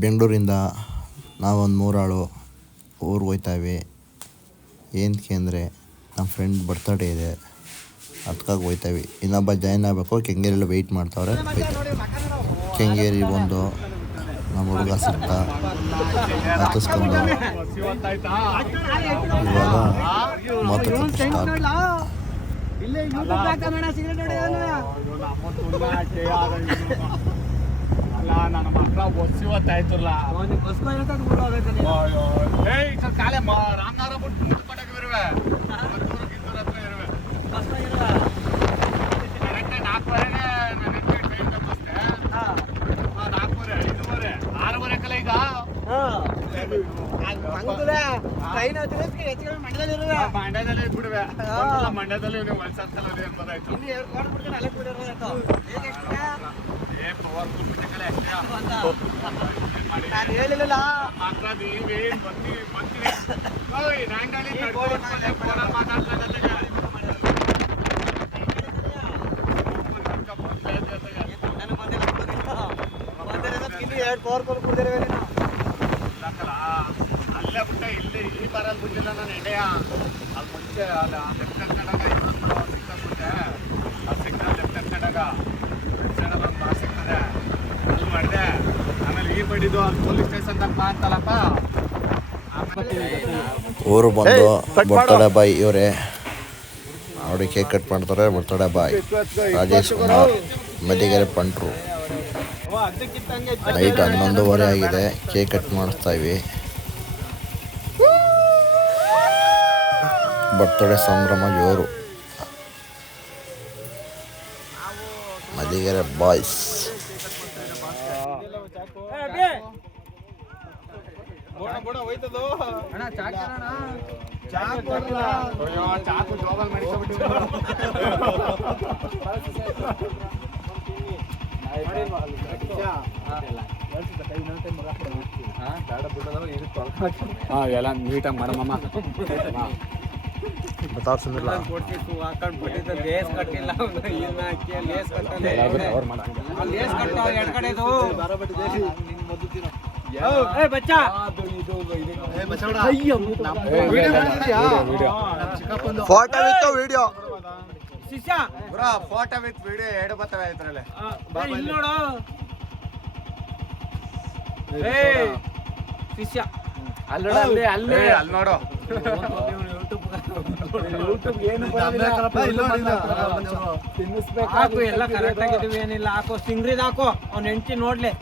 ಬೆಂಗಳೂರಿಂದ ನಾವೊಂದು 3 ಆಳು ಊರಿಗೆ ಹೋಗ್ತಾಯಿವಿ. ಏನಕ್ಕೆ ಅಂದರೆ ನಮ್ಮ ಫ್ರೆಂಡ್ ಬರ್ತಡೇ ಇದೆ, ಅದಕ್ಕಾಗಿ ಹೋಗ್ತಾಯಿವಿ. ಇನ್ನೊಬ್ಬ ಜಾಯ್ನ್ ಆಗಬೇಕು, ಕೆಂಗೇರಿಯಲ್ಲಿ ವೆಯ್ಟ್ ಮಾಡ್ತಾವ್ರೆ. ಕೆಂಗೇರಿ ಬಂದು ನಮ್ಮ ಹುಡುಗ ಸಿಗ್ತ ಹತ್ತಿಸ್ಕೊಂಡು ಇವಾಗ ಮಾತುಕತೆ ಸ್ಟಾರ್ಟ್. ನನ್ನ ಮಕ್ಕಳ ಬಸ್ ಇವತ್ತಾಯ್ತಲ್ಲ ಕಾಲೇ ರಾಂಗಾರ ಬಿಟ್ಟು ಮುಟ್ಕೊಂಡಾಗ ಇರುವೆ ಹತ್ರ ಇರುವೆ ಕರೆಕ್ಟ್ 4:30ನೇ ನನ್ನ ಟ್ರೈನ್ ತಪ್ಪಿಸ್ತೆ. 4:30 5:30 6:30 ಕಲ ಈಗ ಮಂಡ್ಯದಲ್ಲೇ ಇದ್ಬಿಡುವೆ. ಮಂಡ್ಯದಲ್ಲಿ ನೀವು ವಲ್ಸತ್ತಲ್ಲ ಎಂಬುದಾಯ್ತು. ಹೇಳಿಲ್ಲ ಅಲ್ಲೇ ಬಿಟ್ಟ ಇಲ್ಲಿ ಈ ಬರಲ್ಲಿ ಬಿಟ್ಟಿಲ್ಲ ನಾನು ಎಡೆಯ ಅಲ್ಲಿ ಮುಂಚೆ ಅಲ್ಲಿ ಲೆಫ್ಟ್ ಕರ್ನಾಟಕ ಸಿಕ್ಬಿಟ್ಟೆ. ಅದು ಸಿಗ್ನಲ್ ಲೆಫ್ಟ್ ಕರ್ನಾಟಕ ಸಿಗ್ತದೆ ಅಲ್ಲಿ ಮಾಡಿದೆ. ಆಮೇಲೆ ಈ ಬಡಿದು ಅಲ್ಲಿ ಪೊಲೀಸ್ ಸ್ಟೇಷನ್ ತನಕ ಅಂತಲ್ಲಪ್ಪ. ಊರು ಬಂದು ಬರ್ತಡೇ ಬಾಯ್ ಇವರೇ ನೋಡಿ ಕೇಕ್ ಕಟ್ ಮಾಡ್ತಾರೆ. ಬರ್ತಡೇ ಬಾಯ್ ರಾಜೇಶ್ ಕುಮಾರ್ ಮದಿಗೆರೆ ಪಂಟ್ರು. ನೈಟ್ 11:30 ಆಗಿದೆ. ಕೇಕ್ ಕಟ್ ಮಾಡಿಸ್ತಾಯಿವಿ. ಬರ್ತಡೇ ಸಂಭ್ರಮ ಜೋರು. ಮದಿಗೆರೆ ಬಾಯ್ಸ್. ಎಲ್ಲ ನೀಟಾಗಿ ಮಾಡಮ್ಮ. Photo with video photo with video ಎರಡು ಬರ್ತವೆ ಇದ್ರಲ್ಲಿ. ನೋಡು ಶಿಷ್ಯ ಅಲ್ಲಿ ನೋಡು ಹಾಕು ಎಲ್ಲ ಕರೆಕ್ಟ್ ಆಗಿದೀವಿ. ಏನಿಲ್ಲ ಹಾಕೋ ಸಿಂಗ್ರಿದ್ ಹಾಕೋ ಅವ್ನ ಹೆಂಡತಿ ನೋಡ್ಲಿ.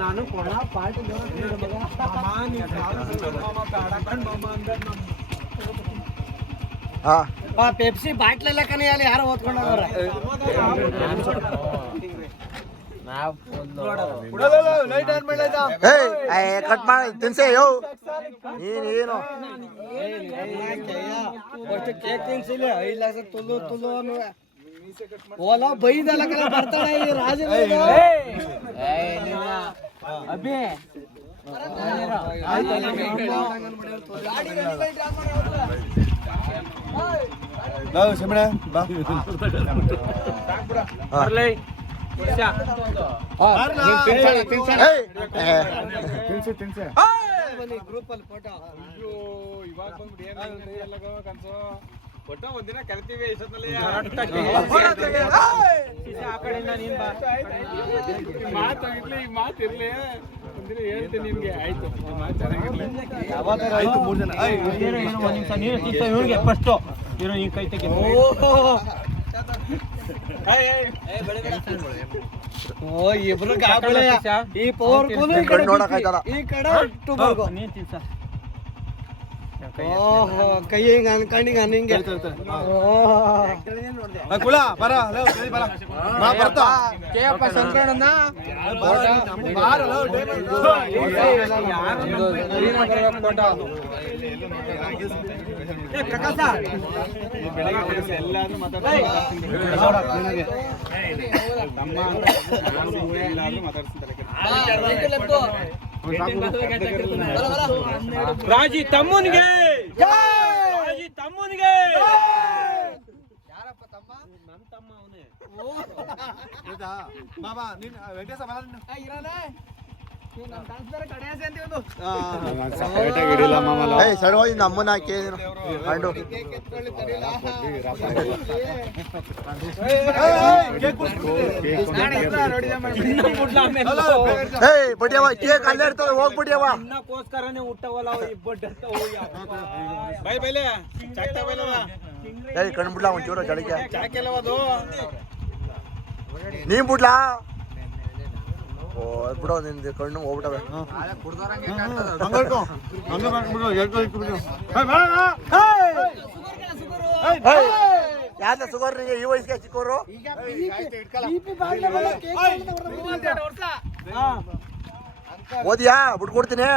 ನಾನು ಪೆಪ್ಸಿ ಬಾಟ್ಲೆಲ್ಲ ಕನಿ ಅಲ್ಲಿ ಯಾರೋ ಓದ್ಕೊಂಡವ್ರ. ಕಟ್ ಮಾಡಿ ತಿನ್ಸೆ ಯೋ ನೀನು ಕೇಕ್ ತಿನ್ಸಿಲ್ಲ 5 ಲಕ್ಷ ತುಲ್ಲು ಓಲಾ ಬೈದಲ್ಲ ಬರ್ತಾನೆ ಈ ರಾಜ ಅಬ್ಬಿ ಗ್ರೂಪಲ್ಲಿ ಫೋಟೋ ಇವಾಗ ಬಂದ್ಬಿಟ್ಟು ಫೋಟೋ ಒಂದಿನ ಕರಿತೀವಿ. ಮಾತಾಗಿರ್ಲಿ ಈ ಮಾತಿರ್ಲಿ ಒಂದಿನ ಹೇಳ್ತೀನಿ ನಿಮ್ಗೆ. ಆಯ್ತು ಚೆನ್ನಾಗಿರ್ಲಿ. ಇವ್ರಿಗೆ ಫಸ್ಟ್ ಇರೋ ಈ ಕೈ ತೆಗಿ. ಓ ಇಬ್ರು ಈ ಪವರ್ ಈ ಕಡೆ ಓಹೋ ಕೈ ಹಿಂಗ ಅನ್ಕೊಂಡಿಂಗ ಹಿಂಗೆ ಸಂಕ್ರಮಣ ಪ್ರಕಾಶ ಎಲ್ಲಾದ್ರೂ ರಾಜಿ ತಮ್ಮನಿಗೆ ತಮ್ಮನಿಗೆ ಯಾರಪ್ಪ ತಮ್ಮ? ನನ್ನ ತಮ್ಮ ಅವನೇ. ಮಾಮ ನೀನ್ ವೆಂಕಟೇಶ ಬರ ಏಯ್ ಸಡವಾಗಿ ನಮ್ಮ ಅಮ್ಮನ ಹಾಕಿ ಕಂಡು ಏಯ್ ಬಡಿಯವ ಕೇಕ್ ಅಲ್ಲೇ ಇರ್ತದೆ ಹೋಗ್ಬಿಡಿಯವ ಇನ್ನಕ್ಕೋಸ್ಕರನೇ ಹುಟ್ಟವಲ್ಲ ಅವ ಇಬ್ಬಟ್ಟು ಅಂತ ಹೋಗಿ ಬೈ ಬೈಲೆ ಚಾಕ್ತಾ ಬೈಲವ ಏಯ್ ಕಣ್ಬಿಡ್ಲಾ ಒಂಚೂರು ಜಡಿಕೆ ಚಾಕೆಲ್ಲವದು ನೀನ್ ಬಿಡ್ಲಾ ಓ ಬಿಡೋ ನಿಂದು ಕಣ್ಣು ಹೋಗ್ಬಿಟ್ಟವೆ ಯಾರ ಸುಗರ್ ಈ ವಯಸ್ಸಿಗೆ ಚಿಕ್ಕವರು ಓದಿಯಾ ಬಿಟ್ಕೊಡ್ತೀನಿ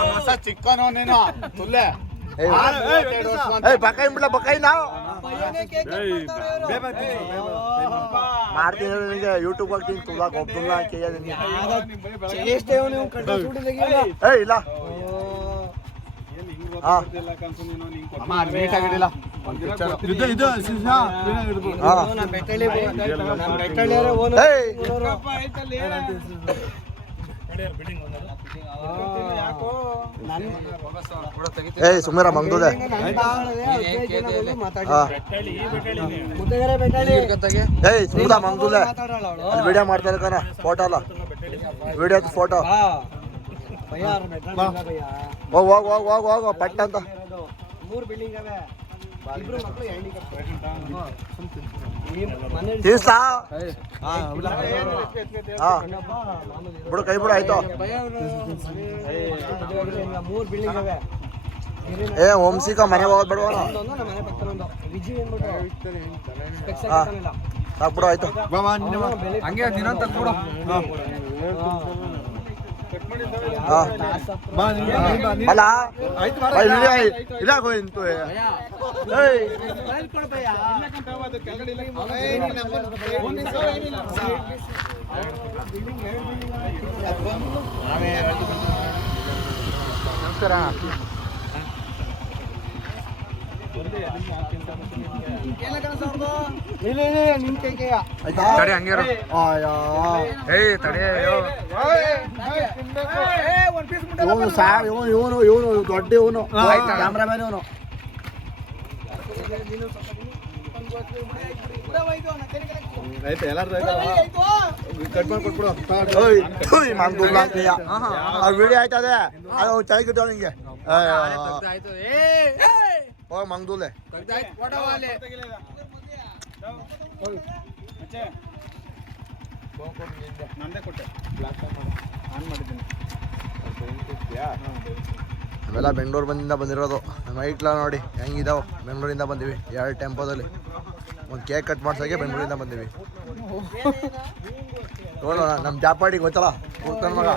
ಒಂದ್ ವರ್ಷ ಚಿಕ್ಕನೋ ನೀನು ತುಲ್ಲೆ ಬಕಾಯಿ ಬಿಡ್ಲ ಬಕಾಯಿ ನಾವು ಮಾಡ್ತೀನಿ ನಿನಗೆ ಯೂಟ್ಯೂಬ್ ಹಾಕ್ತೀನಿ ತುಲಾಕ್ ಒಬ್ಬಲ್ಲ ಏ ಇಲ್ಲ ಏಯ್ ಸುಮ್ಮನೆ ಮಂಗ್ದುದೆ ಏಯ್ ಸುಮ್ದ ಮಂಗ್ದುದೆ ಅಲ್ಲಿ ವಿಡಿಯೋ ಮಾಡ್ತಾ ಇರ್ತಾನ ಫೋಟೋ ಅಲ್ಲ ವಿಡಿಯೋದ ಫೋಟೋ ಹೋಗ್ ಹೋಗ್ ಹೋಗ್ ಹೋಗ್ ಹೋಗ್ ಪಟ್ಟ ಅಂತ 3 ಬಿಲ್ಡಿಂಗ್ ಅವೆ ಇಬ್ರು ಮಕ್ಕಳು ತೀರ್ಸ್ಲಾ ಬಿಡು ಕೈ ಬಿಡು ಆಯ್ತು 3 ಬಿಲ್ಡಿಂಗ್ ಅವೆ ಏ ವಂಶಿಕ ಮನೆ ಹೋಗೋದು ಬಿಡುವಣ ಮನೆ ಪಕ್ಕ ಒಂದು ವಿಜಯ್ ಅಂದ್ಬಿಟ್ಟು ಸಾಕ್ಬಿಡು ಆಯ್ತು ಹಂಗೆ ದಿನ ತಂದ್ಬಿಡು ಅಲ್ಲ ಇಲ್ಲ ಇಂತು ನಮಸ್ಕಾರ ಇವನು ದೊಡ್ಡ ಇವನು ಕ್ಯಾಮ್ರಾಮನ್ ಇವನು ವಿಡಿಯೋ ಆಯ್ತದೆ ಅದು ಚಳಿಗಿಟ್ಟು ನಿಂಗೆ ಹೋಗಿ ಮಂಗ್ದೂಲೆ ನಾವೆಲ್ಲ ಬೆಂಗಳೂರು ಬಂದಿರೋದು ನಮ್ಮ ಐಟ್ಲ ನೋಡಿ ಹೆಂಗಿದಾವೆ ಬೆಂಗಳೂರಿಂದ ಬಂದೀವಿ 2 ಟೆಂಪೋದಲ್ಲಿ ಒಂದು ಕೇಕ್ ಕಟ್ ಮಾಡ್ಸೋಕೆ ಬೆಂಗಳೂರಿಂದ ಬಂದೀವಿ ನೋಡೋಣ ನಮ್ಮ ಜಾಪಾಡಿಗೆ ಗೊತ್ತಲ್ಲ ಮಗ